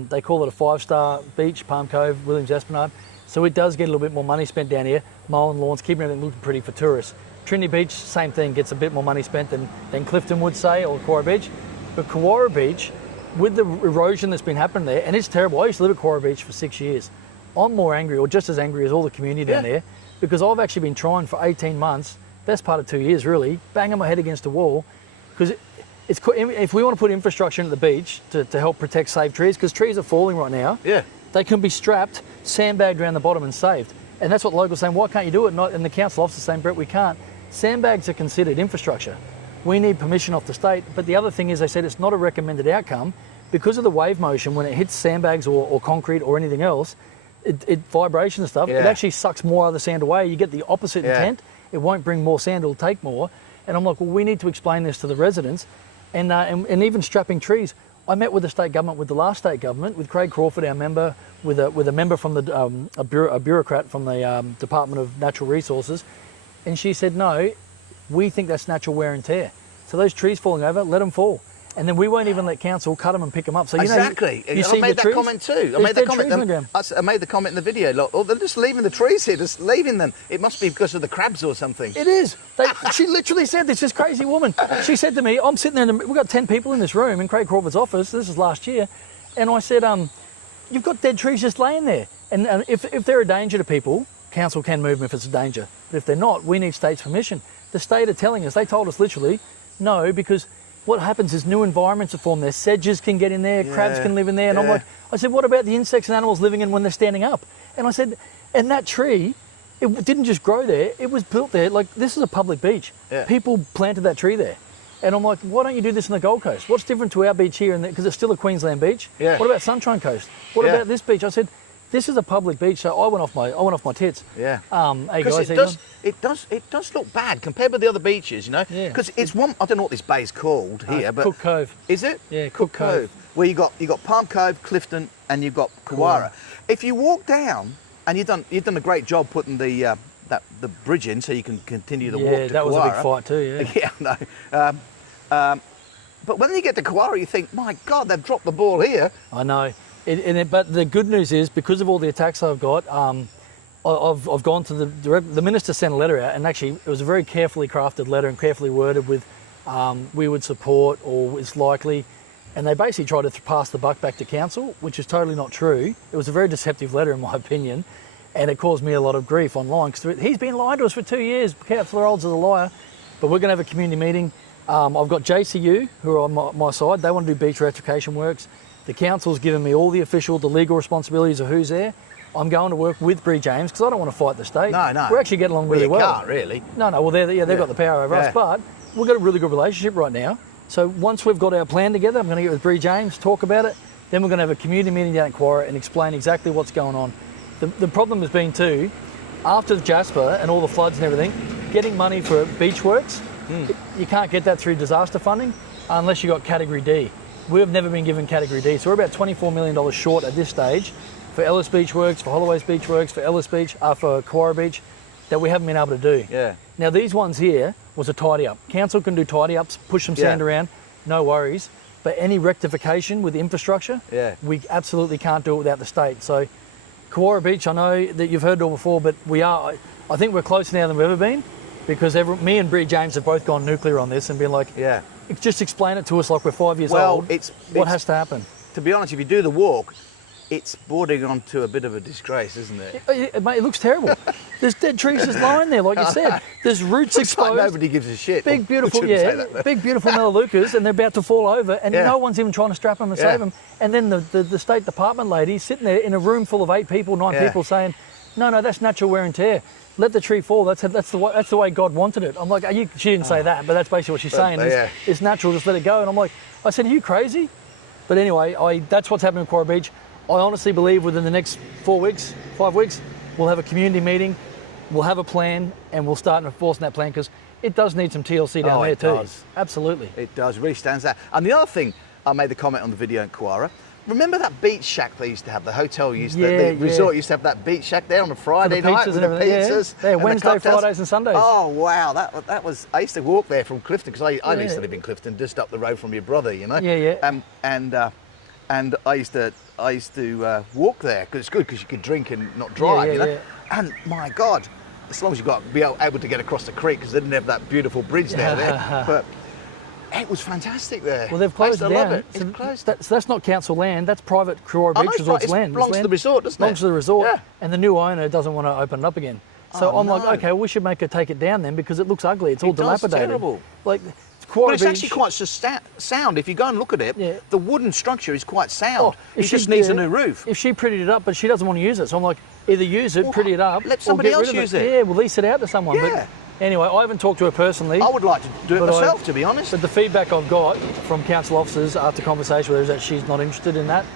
they call it a 5-star beach, Palm Cove, Williams Esplanade. So it does get a little bit more money spent down here, mowing lawns, keeping everything looking pretty for tourists. Trinity Beach, same thing, gets a bit more money spent than Clifton would say, or Kawara Beach. But Kawara Beach, with the erosion that's been happening there, and it's terrible. I used to live at Kawara Beach for 6 years. I'm more angry, or just as angry as all the community down there, because I've actually been trying for 18 months, best part of 2 years really, banging my head against a wall, because if we want to put infrastructure into the beach to help protect, save trees, because trees are falling right now, they can be strapped, sandbagged around the bottom and saved. And that's what locals are saying, why can't you do it? And the council officer saying, Brett, we can't. Sandbags are considered infrastructure. We need permission off the state. But the other thing is, they said it's not a recommended outcome because of the wave motion. When it hits sandbags or concrete or anything else, it vibration and stuff, it actually sucks more of the sand away. You get the opposite intent. It won't bring more sand, it'll take more. And I'm like, well, we need to explain this to the residents. And even strapping trees. I met with the state government, with the last state government, with Craig Crawford, our member, with a member from a bureaucrat from the Department of Natural Resources. And she said, no, we think that's natural wear and tear. So those trees falling over, let them fall. And then we won't even let council cut them and pick them up. So you exactly. know, you I made that comment too. I made the comment in the video. Look, oh, they're just leaving the trees here, just leaving them. It must be because of the crabs or something. It is. She literally said this crazy woman. She said to me, I'm sitting there, we've got 10 people in this room in Craig Crawford's office. This is last year. And I said, you've got dead trees just laying there. And if they're a danger to people, council can move them if it's a danger. But if they're not, we need state's permission. The state are telling us, they told us literally, no, because what happens is new environments are formed there. Sedges can get in there, crabs can live in there. And I'm like, I said, what about the insects and animals living in when they're standing up? And I said, and that tree, it didn't just grow there, it was built there. Like, this is a public beach. People planted that tree there. And I'm like, why don't you do this on the Gold Coast? What's different to our beach here? Because it's still a Queensland beach. What about Sunshine Coast? What about this beach? I said, this is a public beach, so I went off my tits. Yeah. Hey guys, it does look bad compared with the other beaches, you know. Because it's one. I don't know what this bay's called here, but Cook Cove. Is it? Yeah, Cook Cove. Where you got Palm Cove, Clifton, and you've got Kawara. If you walk down, and you've done a great job putting the bridge in, so you can continue to walk to Kawara. Yeah, that was a big fight too. Yeah. Yeah, no. But when you get to Kawara, you think, my God, they've dropped the ball here. I know. But the good news is, because of all the attacks I've got, I've gone to the minister sent a letter out, and actually it was a very carefully crafted letter and carefully worded with we would support or it's likely, and they basically tried to pass the buck back to council, which is totally not true. It was a very deceptive letter in my opinion, and it caused me a lot of grief online because he's been lying to us for 2 years. Councillor Olds is a liar. But we're going to have a community meeting. I've got JCU who are on my side. They want to do beach rectification works. The council's given me all the legal responsibilities of who's there. I'm going to work with Bree James because I don't want to fight the state. No. We're actually getting along really well. You can't really. No. Well, they've got the power over us, but we've got a really good relationship right now. So once we've got our plan together, I'm going to get with Bree James, talk about it. Then we're going to have a community meeting down at Kawara and explain exactly what's going on. The problem has been too, after the Jasper and all the floods and everything, getting money for beach works, you can't get that through disaster funding unless you got Category D. We've never been given Category D, so we're about $24 million short at this stage for Ellis Beach Works, for Holloway's Beach Works, for Kawara Beach, that we haven't been able to do. Yeah. Now these ones here was a tidy up. Council can do tidy ups, push some sand around, no worries. but any rectification with infrastructure, Yeah. we absolutely can't do it without the state. So Kawara Beach, I know that you've heard it all before, but I think we're closer now than we've ever been, because me and Bree James have both gone nuclear on this and been like, Yeah. just explain it to us like we're 5 years Well, old. it's has to happen? To be honest, if you do the walk, it's bordering onto a bit of a disgrace, isn't it? Mate, it looks terrible. There's dead trees just lying there, like you said. There's roots Looks like exposed. nobody gives a shit. Big, beautiful, Shouldn't say yeah, that. big, beautiful melaleucas, and they're about to fall over, and Yeah. no one's even trying to strap them and save them. And then the State Department lady sitting there in a room full of 8 people, 9 people, saying, no, that's natural wear and tear. Let the tree fall. That's the way God wanted it. I'm like, she didn't say that, but that's basically what she's saying. It's natural, just let it go. And I'm like, I said, are you crazy? But anyway, that's what's happening in Kawara Beach. I honestly believe within the next 4 weeks, 5 weeks, we'll have a community meeting, we'll have a plan, and we'll start enforcing that plan, because it does need some TLC down there too. Does. Absolutely. It does, really stands out. And the other thing, I made the comment on the video in Kawara, remember that beach shack they used to have, the hotel the resort used to have that beach shack there on a Friday night with the pizzas? Yeah, Wednesday, Fridays and Sundays. Oh wow, that was, I used to walk there from Clifton, because I used to live in Clifton, just up the road from your brother, you know? Yeah. And I used to walk there, because it's good, because you could drink and not drive, you know? Yeah. And my God, as long as you be able to get across the creek, because they didn't have that beautiful bridge down there. But it was fantastic there. Well, they've closed it down. It's closed. That's not council land. That's private Kawara Beach Resort's land. It belongs to the resort, doesn't it? Belongs to the resort. Yeah. And the new owner doesn't want to open it up again. So I'm like, okay, we should make her take it down then, because it looks ugly. It's all dilapidated. It's terrible. Like, But it's actually quite sound. If you go and look at it, the wooden structure is quite sound. It just needs a new roof. If she prettied it up, but she doesn't want to use it, so I'm like, either use it, pretty it up, let somebody else use it. Yeah, we'll lease it out to someone. Yeah. But anyway, I haven't talked to her personally. I would like to do it myself, to be honest. But the feedback I've got from council officers after conversation with her is that she's not interested in that.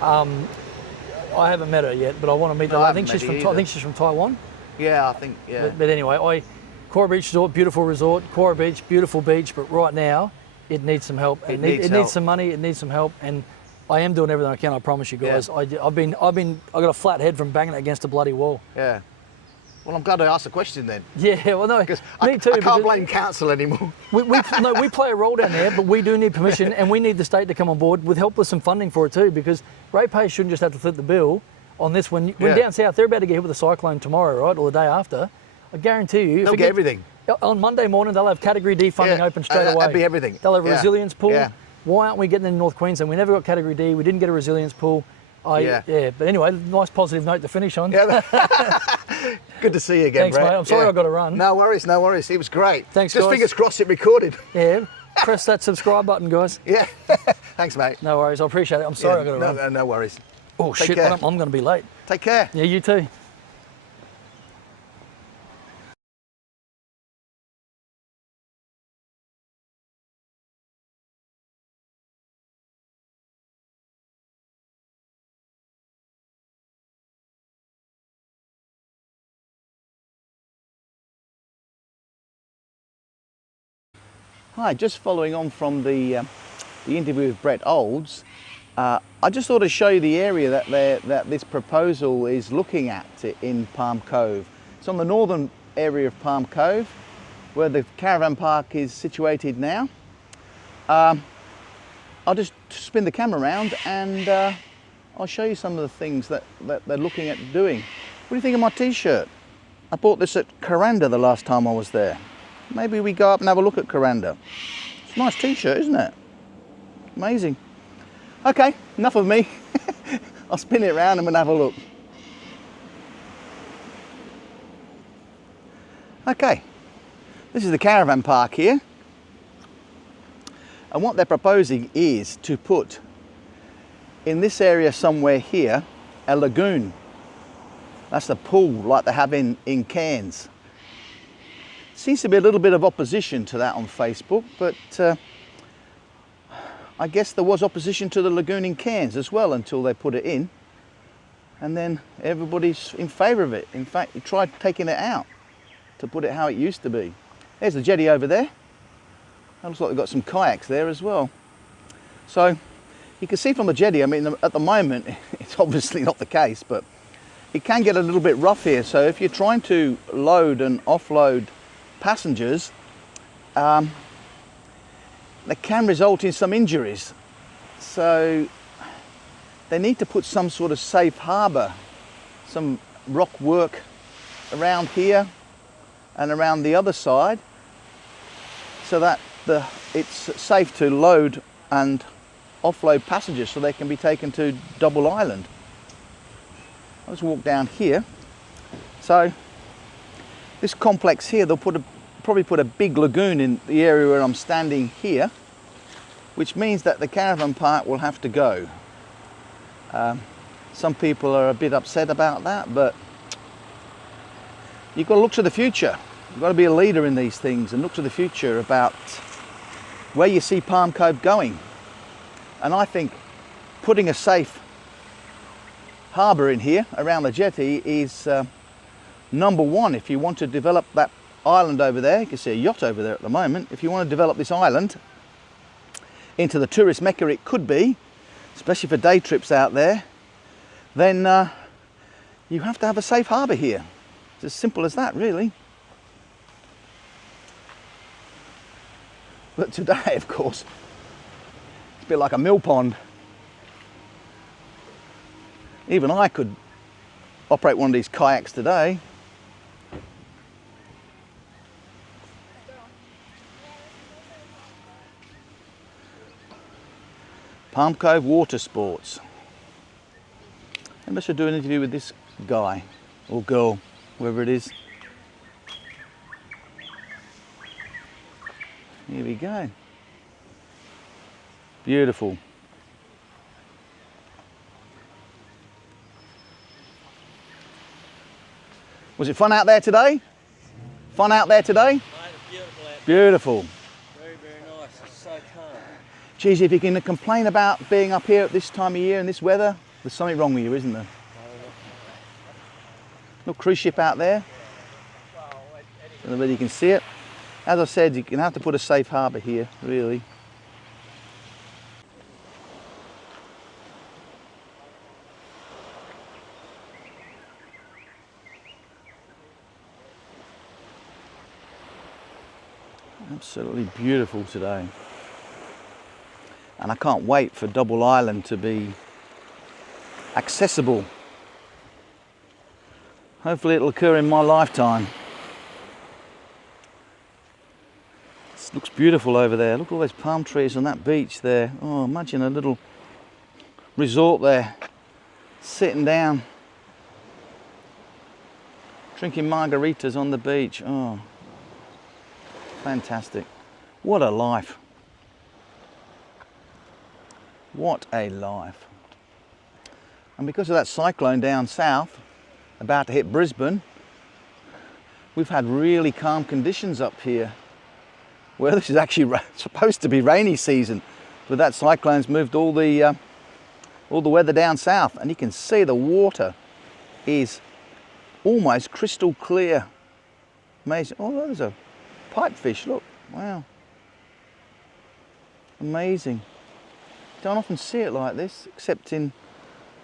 I haven't met her yet, but I want to meet her. I think she's from Taiwan. Yeah, I think, yeah. But anyway, Kawara Beach Resort, beautiful resort. Kawara Beach, beautiful beach, but right now it needs some help. It needs some money. It needs some help, and I am doing everything I can. I promise you guys. Yeah. I got a flat head from banging it against a bloody wall. Yeah. Well, I'm glad I asked the question then. Yeah, well, no, because me too. I can't blame council anymore. We play a role down there, but we do need permission, and we need the state to come on board with help with some funding for it too, because ratepayers shouldn't just have to foot the bill on this. When down south, they're about to get hit with a cyclone tomorrow, right, or the day after. I guarantee you, they'll get everything. On Monday morning, they'll have Category D funding open straight away. That'd be everything. They'll have a resilience pool. Yeah. Why aren't we getting in North Queensland? We never got Category D. We didn't get a resilience pool. But anyway, nice positive note to finish on. Yeah. Good to see you again, Thanks, Brett. mate. I'm sorry I got to run. No worries, no worries. It was great. Thanks, Just guys. fingers crossed it recorded. Yeah. Press that subscribe button, guys. Yeah. Thanks, mate. No worries. I appreciate it. I'm sorry I got to run. No worries. Oh, shit. I'm going to be late. Take care. Yeah, you too. Hi, just following on from the interview with Brett Olds, I just thought to show you the area that this proposal is looking at in Palm Cove. It's on the northern area of Palm Cove, where the caravan park is situated now. I'll just spin the camera around and I'll show you some of the things that they're looking at doing. What do you think of my t-shirt? I bought this at Kuranda the last time I was there. Maybe we go up and have a look at Kuranda. It's a nice t-shirt, isn't it? Amazing. Okay, enough of me. I'll spin it around and we'll have a look. Okay, this is the caravan park here. And what they're proposing is to put in this area somewhere here a lagoon. That's the pool like they have in Cairns. Seems to be a little bit of opposition to that on Facebook, but I guess there was opposition to the lagoon in Cairns as well until they put it in, and then everybody's in favour of it. In fact, they tried taking it out to put it how it used to be. There's the jetty over there. It looks like they've got some kayaks there as well. So you can see from the jetty, I mean, at the moment it's obviously not the case, but it can get a little bit rough here. So if you're trying to load and offload passengers, that can result in some injuries. So they need to put some sort of safe harbour, some rock work around here and around the other side, so that it's safe to load and offload passengers so they can be taken to Double Island. Let's walk down here. So this complex here, they'll probably put a big lagoon in the area where I'm standing here, which means that the caravan park will have to go. Some people are a bit upset about that, but you've got to look to the future. You've got to be a leader in these things and look to the future about where you see Palm Cove going. And I think putting a safe harbour in here around the jetty is number one. If you want to develop that island over there, you can see a yacht over there at the moment. If you want to develop this island into the tourist mecca it could be, especially for day trips out there, then you have to have a safe harbour here. It's as simple as that, really. But today, of course, it's a bit like a mill pond. Even I could operate one of these kayaks today. Palm Cove Water Sports. Maybe I should do an interview with this guy or girl, whoever it is. Here we go. Beautiful. Was it fun out there today? Fun out there today? Beautiful. Very, very nice. It's so calm. Geez, if you can complain about being up here at this time of year and this weather, there's something wrong with you, isn't there? Little cruise ship out there. I don't know whether you can see it. As I said, you're going to have to put a safe harbour here, really. Absolutely beautiful today. And I can't wait for Double Island to be accessible. Hopefully it'll occur in my lifetime. It looks beautiful over there. Look at all those palm trees on that beach there. Oh, imagine a little resort there, sitting down, drinking margaritas on the beach. Oh, fantastic. What a life. What a life. And because of that cyclone down south, about to hit Brisbane, we've had really calm conditions up here. Well, this is actually supposed to be rainy season, but that cyclone's moved all the weather down south, and you can see the water is almost crystal clear. Amazing. Oh, there's a pipefish, look. Wow. Amazing. Don't often see it like this, except in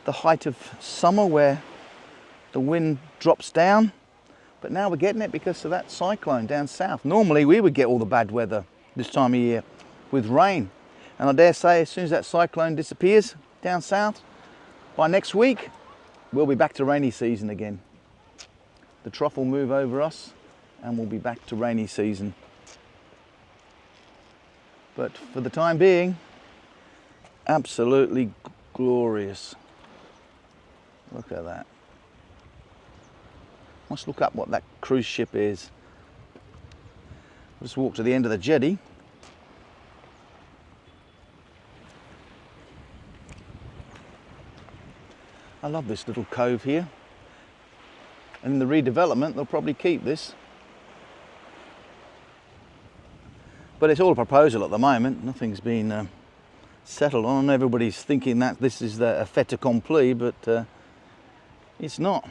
the height of summer where the wind drops down. But now we're getting it because of that cyclone down south. Normally we would get all the bad weather this time of year with rain. And I dare say as soon as that cyclone disappears down south, by next week, we'll be back to rainy season again. The trough will move over us and we'll be back to rainy season. But for the time being, absolutely glorious. Look at that. Let's look up what that cruise ship is. I'll just walk to the end of the jetty. I love this little cove here. And in the redevelopment, they'll probably keep this. But it's all a proposal at the moment. Nothing's been settled on. Everybody's thinking that this is a fait accompli, but it's not.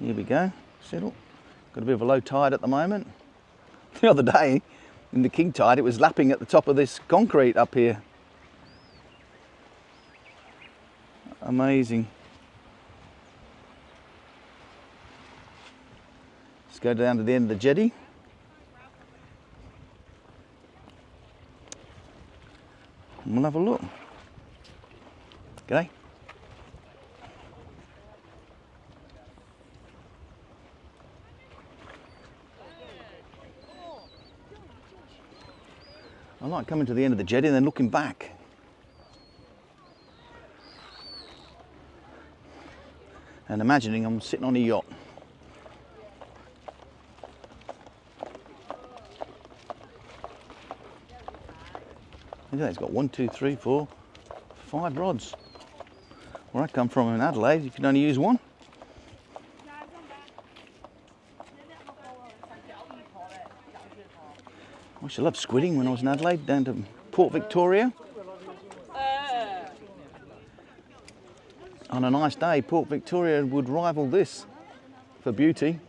Here we go. See, look, got a bit of a low tide at the moment. The other day, in the king tide, it was lapping at the top of this concrete up here. Amazing. Let's go down to the end of the jetty. and we'll have a look. Okay. I like coming to the end of the jetty and then looking back. And imagining I'm sitting on a yacht. Look at that, it's got 1, 2, 3, 4, 5 rods. Where I come from in Adelaide, you can only use one. I used to love squidding when I was in Adelaide, down to Port Victoria. On a nice day, Port Victoria would rival this for beauty.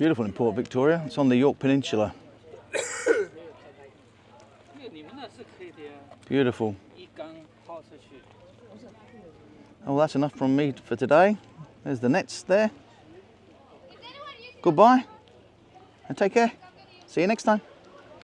Beautiful in Port Victoria. It's on the York Peninsula. Beautiful. Oh, that's enough from me for today. There's the nets there. Goodbye and take care. See you next time.